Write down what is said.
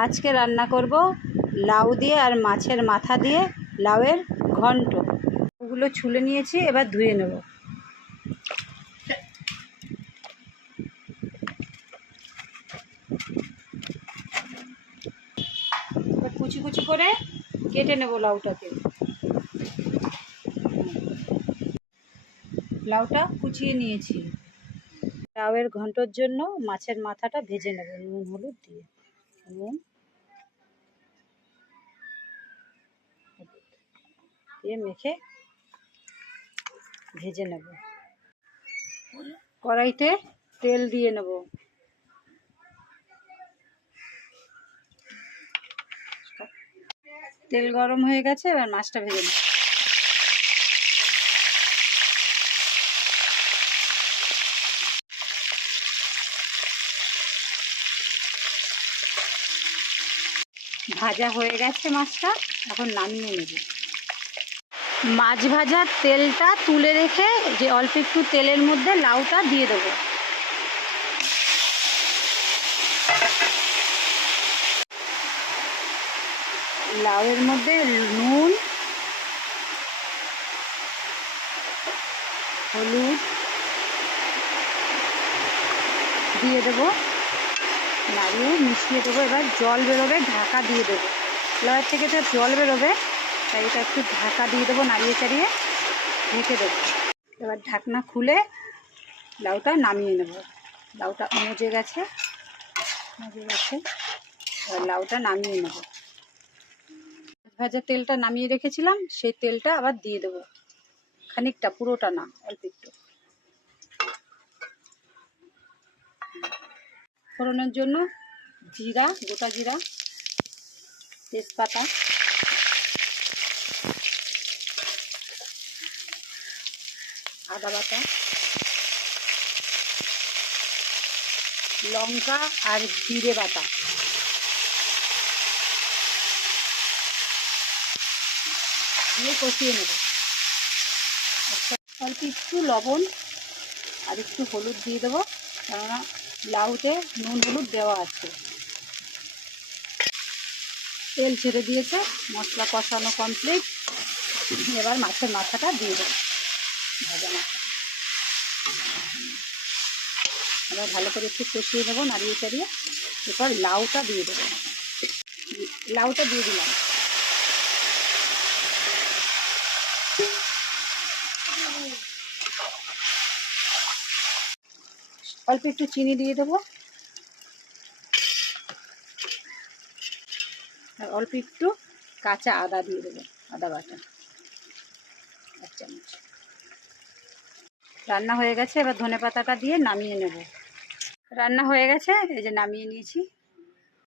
আজকে রান্না করব লাউ দিয়ে আর মাছের মাথা দিয়ে লাউয়ের ঘন্ট। ওগুলো ছুলে নিয়েছি, এবার ধুয়ে নেব। এবার কুচি কুচি করে কেটে নেব লাউটাকে। লাউটা কুচিয়ে নিয়েছি। লাউয়ের ঘন্টর জন্য মাছের মাথাটা ভেজে নেব নুন হলুদ দিয়ে। নুন দিয়ে মেখে ভেজে নেব। কড়াইতে তেল দিয়ে নেব। তেল গরম হয়ে গেছে, এবার মাছটা ভেজে নেব। ভাজা হয়ে গেছে মাছটা, এখন নামিয়ে নেব। মাছ ভাজার তেলটা তুলে রেখে যে অল্প একটু তেলের মধ্যে লাউটা দিয়ে দেবো। লাউয়ের মধ্যে নুন হলুদ দিয়ে দেবো, নাড়িয়ে মিশিয়ে দেবো। এবার জল বেরোবে, ঢাকা দিয়ে দেবো। লাউয়ের থেকে তো জল বেরোবে, তাই এটা একটু ঢাকা দিয়ে দেবো, নাড়িয়ে চাড়িয়ে ঢেকে দেবো। এবার ঢাকনা খুলে লাউটা নামিয়ে নেব। লাউটা মজে গেছে। এবার লাউটা নামিয়ে নেব। ভাজা তেলটা নামিয়ে রেখেছিলাম, সেই তেলটা আবার দিয়ে দেবো খানিকটা, পুরোটা না, অল্প একটু। ফোড়নের জন্য জিরা, গোটা জিরা, তেজপাতা, আদা বাটা, লঙ্কা আর জিরে বাটা দিয়ে কষিয়ে নেব। অল্প একটু লবণ আর একটু হলুদ দিয়ে দেবো, কেননা লাউতে নুন হলুদ দেওয়া আছে। তেল ছেড়ে দিয়েছে, মশলা কষানো কমপ্লিট। এবার মাছের মাথাটা দিয়ে দেবো, ভাজা মাথা। এবার ভালো করে একটু কষিয়ে নেবো, নাড়িয়ে চাড়িয়ে। এরপর লাউটা দিয়ে দেবো। লাউটা দিয়ে দিলাম। অল্প একটু চিনি দিয়ে দেবো, আর অল্প একটু কাঁচা আদা দিয়ে দেবো, আদা বাটা 1 চামচ। রান্না হয়ে গেছে, এবার ধনেপাতাটা দিয়ে নামিয়ে নেব। রান্না হয়ে গেছে, এই যে নামিয়ে নিয়েছি।